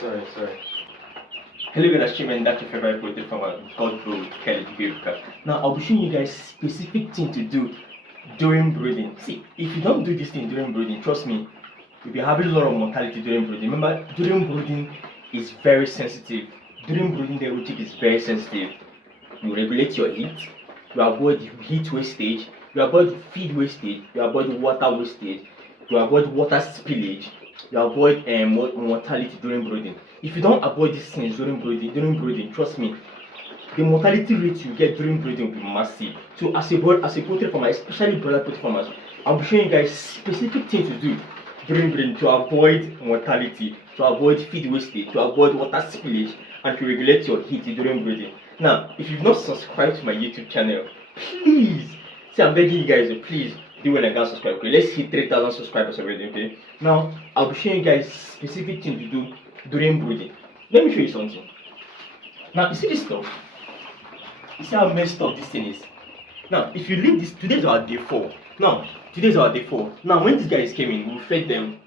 sorry. Hello, good achievement. That's your favorite poultry farmer called Kelly. Now, I'll be showing you guys specific thing to do during brooding. See, if you don't do this thing during brooding, trust me, you'll be having a lot of mortality during brooding. Remember, during brooding is very sensitive. During brooding, the root is very sensitive. You regulate your heat, you avoid heat wastage, you avoid feed wastage, you avoid water wastage, you avoid water spillage, you avoid mortality during brooding. If you don't avoid these things during brooding, trust me, the mortality rate you get during breeding will be massive. So as a poultry farmer, especially broiler poultry farmers, I'll be showing you guys specific things to do during breeding to avoid mortality, to avoid feed wastage, to avoid water spillage, and to regulate your heat during breeding. Now, if you've not subscribed to my YouTube channel, please, see, I'm begging you guys, please do well and go subscribe. Okay, let's hit 3,000 subscribers already. Okay, now I'll be showing you guys specific things to do during breeding. Let me show you something. Now, you see this stuff? You see how messed up this thing is? Now, if you leave this, today's our day 4. Now, today's our day 4. Now, when these guys came in, we fed them.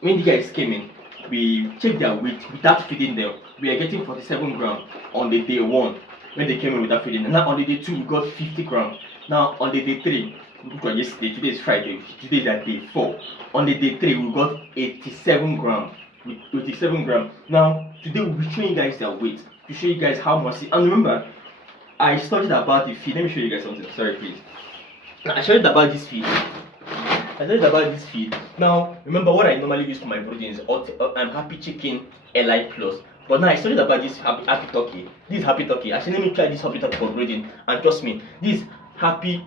When the guys came in, we checked their weight without feeding them. We are getting 47 grams on the day 1 when they came in without feeding them. Now, on the day 2, we got 50 grams. Now, on the day 3, look at yesterday, today is Friday, today is our day 4. On the day 3, we got 87 grams. With 87 grams. Now, today we'll be showing you guys their weight to show you guys how much. And remember, I studied about the feed. Let me show you guys something. Sorry, please. Now, I studied about this feed. Now, remember what I normally use for my brooding is Happy Chicken Li Plus. But now I studied about this happy turkey. This is happy turkey. Actually, let me try this happy turkey for brooding. And trust me, this happy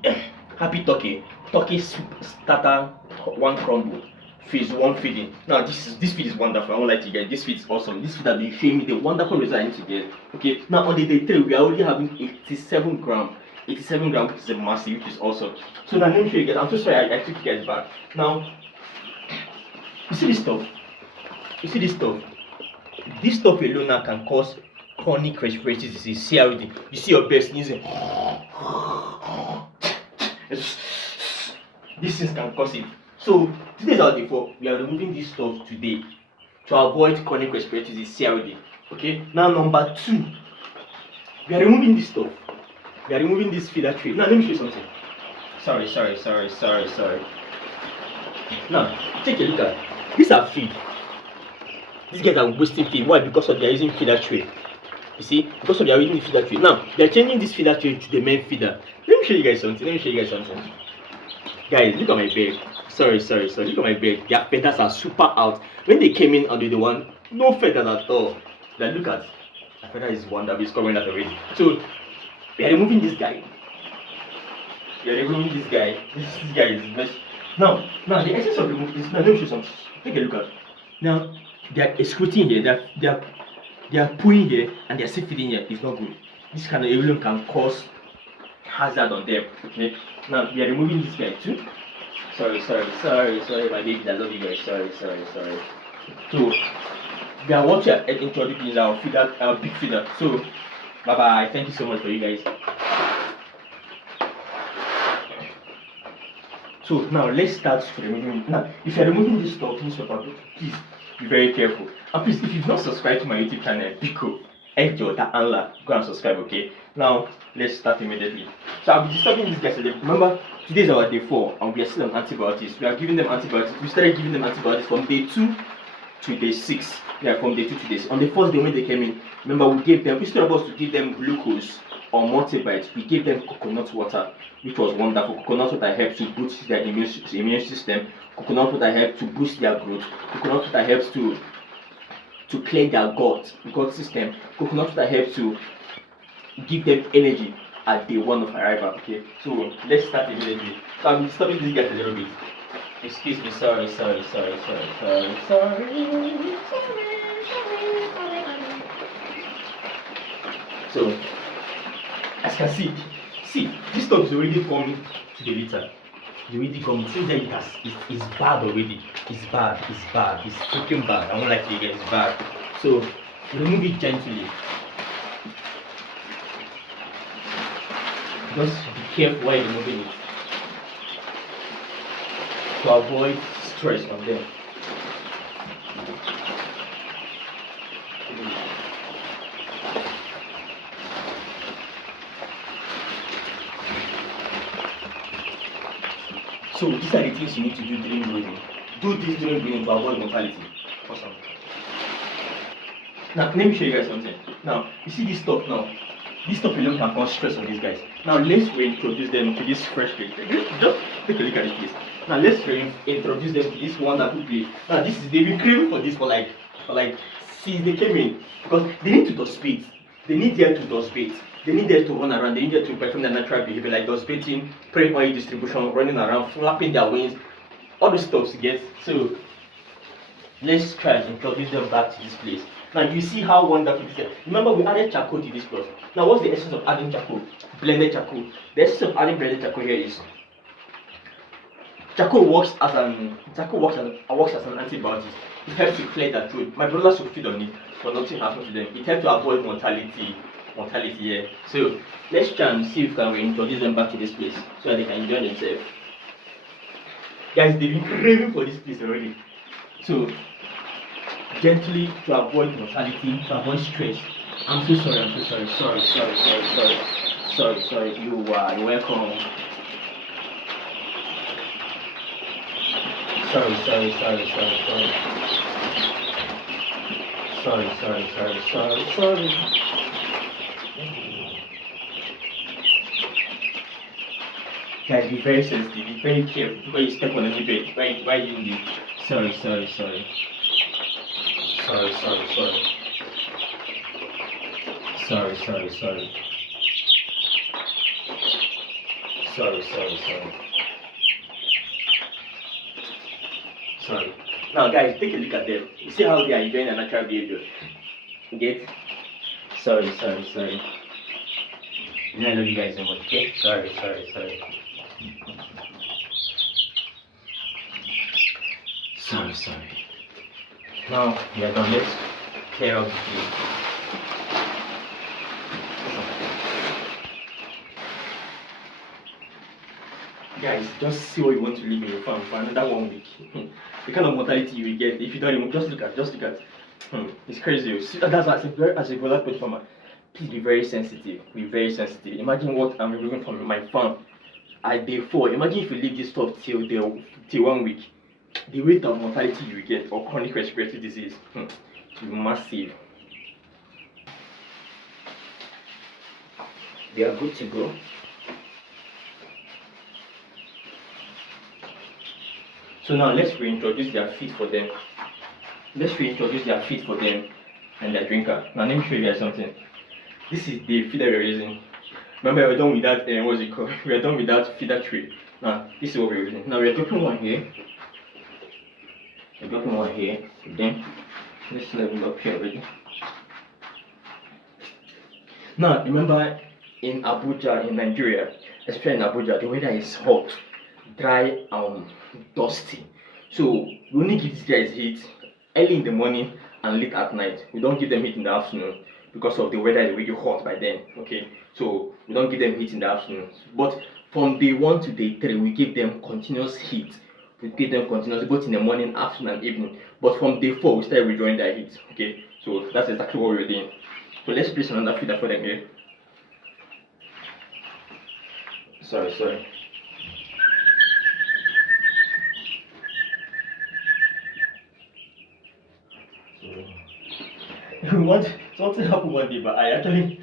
turkey starter 1 crumble. Phase 1 feeding. Now this feed is wonderful. I won't lie to you guys. This feed is awesome. This feed has been showing me the wonderful result I need to get. Okay. Now on the day 3, we are already having 87 grams. 87 grams, which is a massive, which is awesome. So now let me show you guys. I'm so sorry I took you guys back. Now, you see this stuff? This stuff alone now can cause chronic respiratory disease, CRD. You see your bird sneezing. These things can cause it. So today's our day 4. We are removing this stuff today to avoid chronic respiratory disease, CRD. Okay. Now number 2, we are removing this stuff. We are removing this feeder tray. Now let me show you something. Sorry. Now take a look at these are feed. These guys are wasting feed. Why? Because of they are using feeder tray. You see, because of they are using the feeder tray. Now they are changing this feeder tray to the main feeder. Let me show you guys something. Guys, look at my bed. Sorry. Look at my bed. Their feathers are super out. When they came in under the one, no feathers at all. Like, look at the feather is wonderful. It's coming out already. So we are removing this guy. This guy is best. Now the essence of removing this. Now let me show you something. Take a look at. Now they are excreting here. They are pooing here and they are still feeding here. It's not good. This kind of everyone can cause hazard on them. Okay. Now we are removing this guy too. Sorry, my babies, I love you guys. Sorry. So we are what we are introducing is our feeder, our big feeder. So bye. Thank you so much for you guys. So now let's start removing. Now, if you're removing this stuff, please be very careful. And please, if you've not subscribed to my YouTube channel, Pico, Ejo, Anla, go and subscribe, okay? Now, let's start immediately. So I'll be disturbing these guys today. Remember, today is our day 4, and we are still on antibiotics. We are giving them antibiotics. We started giving them antibiotics from day 2 to day 6. Yeah, from day 2 to day 6. On the first day when they came in, remember we gave them, instead of us to give them glucose or multivitamins, we gave them coconut water, which was wonderful. Coconut water helps to boost their immune system. Coconut water helps to boost their growth. Coconut water helps to clear their gut system. Coconut water helps to give them energy at day 1 of arrival. Okay, so let's start immediately. So I'm disturbing these guys a little bit. Excuse me, sorry. So as you can see, this stuff is already coming to the litter. It's already coming. See that it's bad already. It's bad. It's freaking bad. I won't like to get it's bad. So remove it gently. Just be careful while you're removing it to avoid stress on them. So these are the things you need to do during brooding. Do this during brooding to avoid mortality. Awesome. Now let me show you guys something. Now you see this stuff now. This stuff alone can cause stress on these guys. Now let's reintroduce them to this fresh place. Just take a look at this place. Now let's reintroduce them to this wonderful place. Now this is they've been craving for this for like since they came in, because they need to dust bait. They need there to dust bait. They need there to run around. They need there to perform their natural behavior like dust baiting, prey oil distribution, running around, flapping their wings, all those stuff to get. So let's try and introduce them back to this place. Now you see how wonderful this is. Remember we added charcoal to this plus. Now what's the essence of adding charcoal? Blended charcoal. The essence of adding blended charcoal here is charcoal works as an antibiotic. It helps to clear the throat. My brothers will feed on it, but nothing happens to them. It helps to avoid mortality here. So let's try and see if we can reintroduce them back to this place so that they can enjoy themselves. Guys, they've been craving for this place already. So gently to avoid mortality, to avoid stress. I'm so sorry. Sorry. You are welcome. Sorry. Guys, be very sensitive, be very careful when you step on any bed. Why you do this? Sorry. Sorry. Now guys, take a look at them. You see how they are enjoying their natural behavior. Get? Sorry. I love you guys so much, okay? Sorry. Now we are done. Let's clear out the place. Guys, just see what you want to leave in your farm for another 1 week. The kind of mortality you will get if you don't even just look at. It's crazy. That's as a broiler farmer. Please be very sensitive. Imagine what I'm removing from my farm at day 4. Imagine if you leave this stuff till 1 week. The rate of mortality you will get or chronic respiratory disease will be massive. They are good to go. So now let's reintroduce their feed for them. And their drinker. Now let me show you guys something. This is the feeder we're using. Remember we're done with that, what's it called? We're done with that feeder tray. Now this is what we're using. Now we're dropping one here. Then let's level up here already. Now remember in Abuja, in Nigeria, especially in Abuja, the weather is hot, dry, dusty. So we only give these guys heat early in the morning and late at night. We don't give them heat in the afternoon because of the weather is really hot by then. Okay, so we don't give them heat in the afternoon. But from day 1 to day 3, we give them continuous heat. We give them continuously both in the morning, afternoon, and evening. But from day 4, we start withdrawing their heat. Okay, so that's exactly what we're doing. So let's place another feeder for them here. Sorry. Something happened one day, but I actually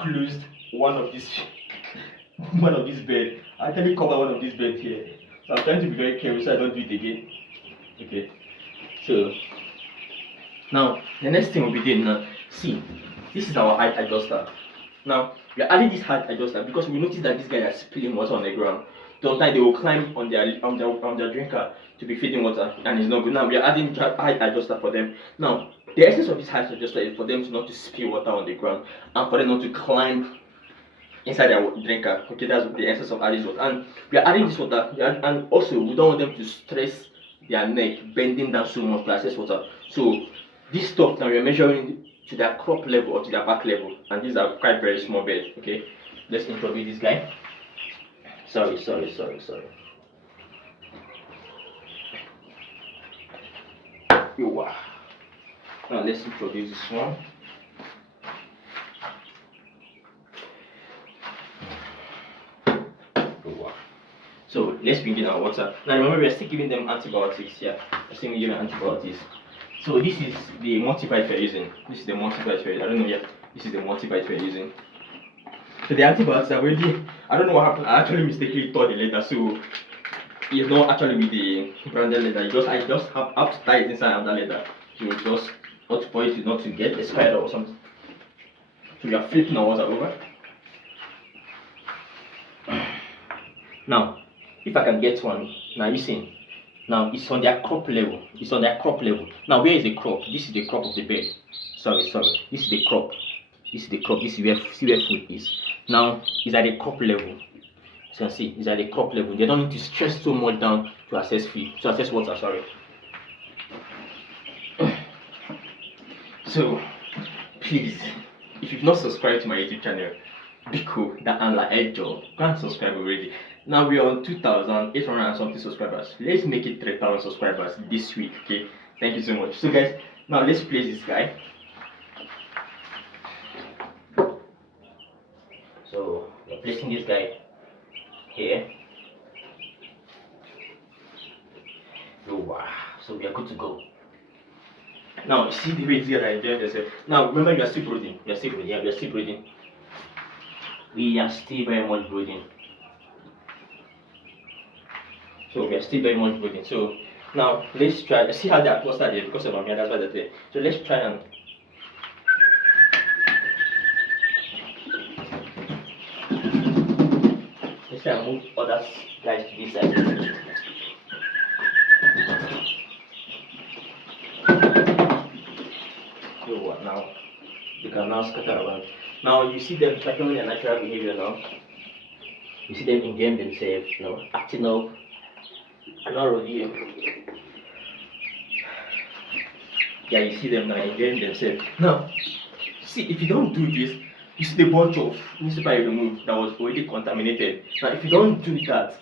closed one of this bed. I actually covered one of this bed here. So I'm trying to be very careful so I don't do it again. Okay. So now the next thing we'll be doing now. See, this is our height adjuster. Now we are adding this height adjuster because we noticed that these guys are spilling water on the ground. Sometimes they will climb on their drinker to be feeding water, and it's not good. Now we are adding height adjuster for them. Now the essence of this height adjuster is for them to not to spill water on the ground and for them not to climb inside their drinker. Okay, that's the essence of adding water. And we are adding this water, and also we don't want them to stress their neck, bending down so much to access water. So this stuff now we are measuring to their crop level or to their back level, and these are quite very small beds. Okay, let's introduce this guy. Sorry. Now let's introduce this one. So So let's bring in our water. Now remember, we are still giving them antibiotics. Yeah, we're still giving them antibiotics. So this is the multivite we're using. This is the multivite we're, I don't know yet. This is the multivite we're using. So the antibiotics are already, I don't know what happened. I actually mistakenly tore the leather, so it's not actually with the branded leather. I just have to tie it inside of that leather. So just not for it not to get expired or something. So we are flipping our water over. Now, if I can get one, now you see. Now it's on their crop level. It's on their crop level. Now where is the crop? This is the crop of the bird. Sorry. This is the crop. This is the crop. This is where food is. Now it's at the crop level. So you can see it's at the crop level. They don't need to stress so much down to access feed, to access water. Sorry. So please, if you've not subscribed to my YouTube channel, be cool. That and like a job. Go and subscribe already. Now we are on 2,800 and something subscribers. Let's make it 3,000 subscribers this week, okay? Thank you so much. So guys, now let's place this guy. So we're placing this guy here. Oh, wow. So we are good to go. Now see the way these guys are enjoying themselves. Now remember, we are still brooding. We are still brooding. Yeah, we are still brooding. We are still very much brooding. So we are still very much brooding. So now let's try. See how they are clustered here because of Amia. That's why they're there. So let's try and. Let's try and move other guys to this side. So what now? They can now scatter around. Now you see them tracking their natural behavior now. You see them enjoying themselves, acting up. Another review. Yeah, you see them now enjoying themselves. Now, see, if you don't do this, you see the bunch of newspaper you remove that was already contaminated. Now, if you don't do that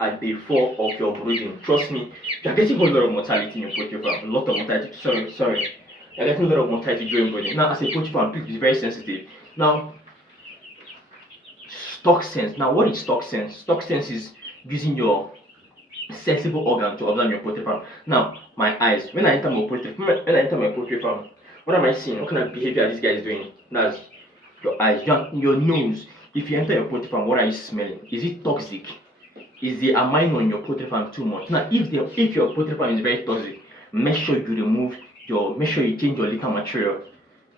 at day 4 of your brooding, trust me, you're getting a whole lot of mortality in your poultry farm. A lot of mortality. Sorry. You're getting a lot of mortality during brooding. Now, as a poultry farm, please be very sensitive. Now, stock sense. Now, what is stock sense? Stock sense is using your sensible organ to observe your poultry farm. Now, my eyes. When I enter my poultry farm, what am I seeing? What kind of behavior this guy is doing? That's your eyes, your nose. If you enter your poultry farm, what are you smelling? Is it toxic? Is the amino in your poultry farm too much? Now, if your poultry farm is very toxic, make sure you change your litter material.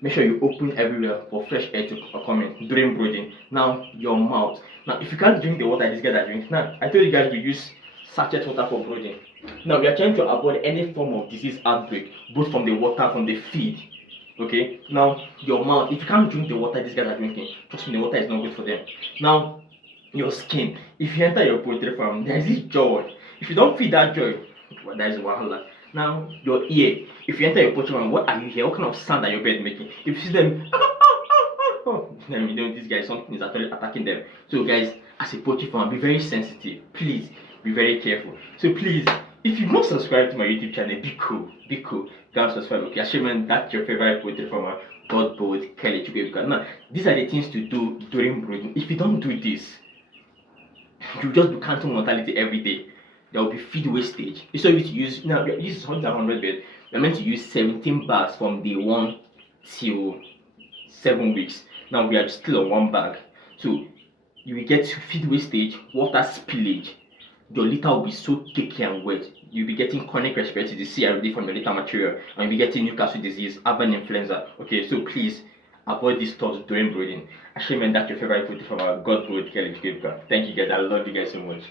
Make sure you open everywhere for fresh air to come in during brooding. Now, your mouth. Now, if you can't drink the water these guys are drinking, now I told you guys we use sachet water for brooding. Now we are trying to avoid any form of disease outbreak, both from the water, from the feed. Okay. Now your mouth. If you can't drink the water these guys are drinking, trust me, the water is not good for them. Now your skin. If you enter your poultry farm, there is this joy. If you don't feel that joy, well, that is wahala. Now your ear. If you enter your poultry farm, what are you hearing? What kind of sound are your bird making? If you see them, then you know this guy, something is actually attacking them. So guys, as a poultry farm, be very sensitive. Please be very careful. So please, if you've not subscribed to my YouTube channel, be cool. Go and subscribe. Okay, assuming that's your favorite poultry farmer, God board, Kelly to. Now, these are the things to do during brooding. If you don't do this, you just be counting mortality every day. There will be feed wastage. So you to use now. This is 100 bed. We're meant to use 17 bags from day 1 till 7 weeks. Now we are still on 1 bag. So you will get feed wastage, water spillage. Your litter will be so cakey and wet. You'll be getting chronic respiratory disease, CRD from your litter material, and you'll be getting Newcastle disease, avian influenza. Okay, so please avoid these thoughts during brooding. Assuming that's your favorite food from our God brood Kelly. Thank you guys. I love you guys so much.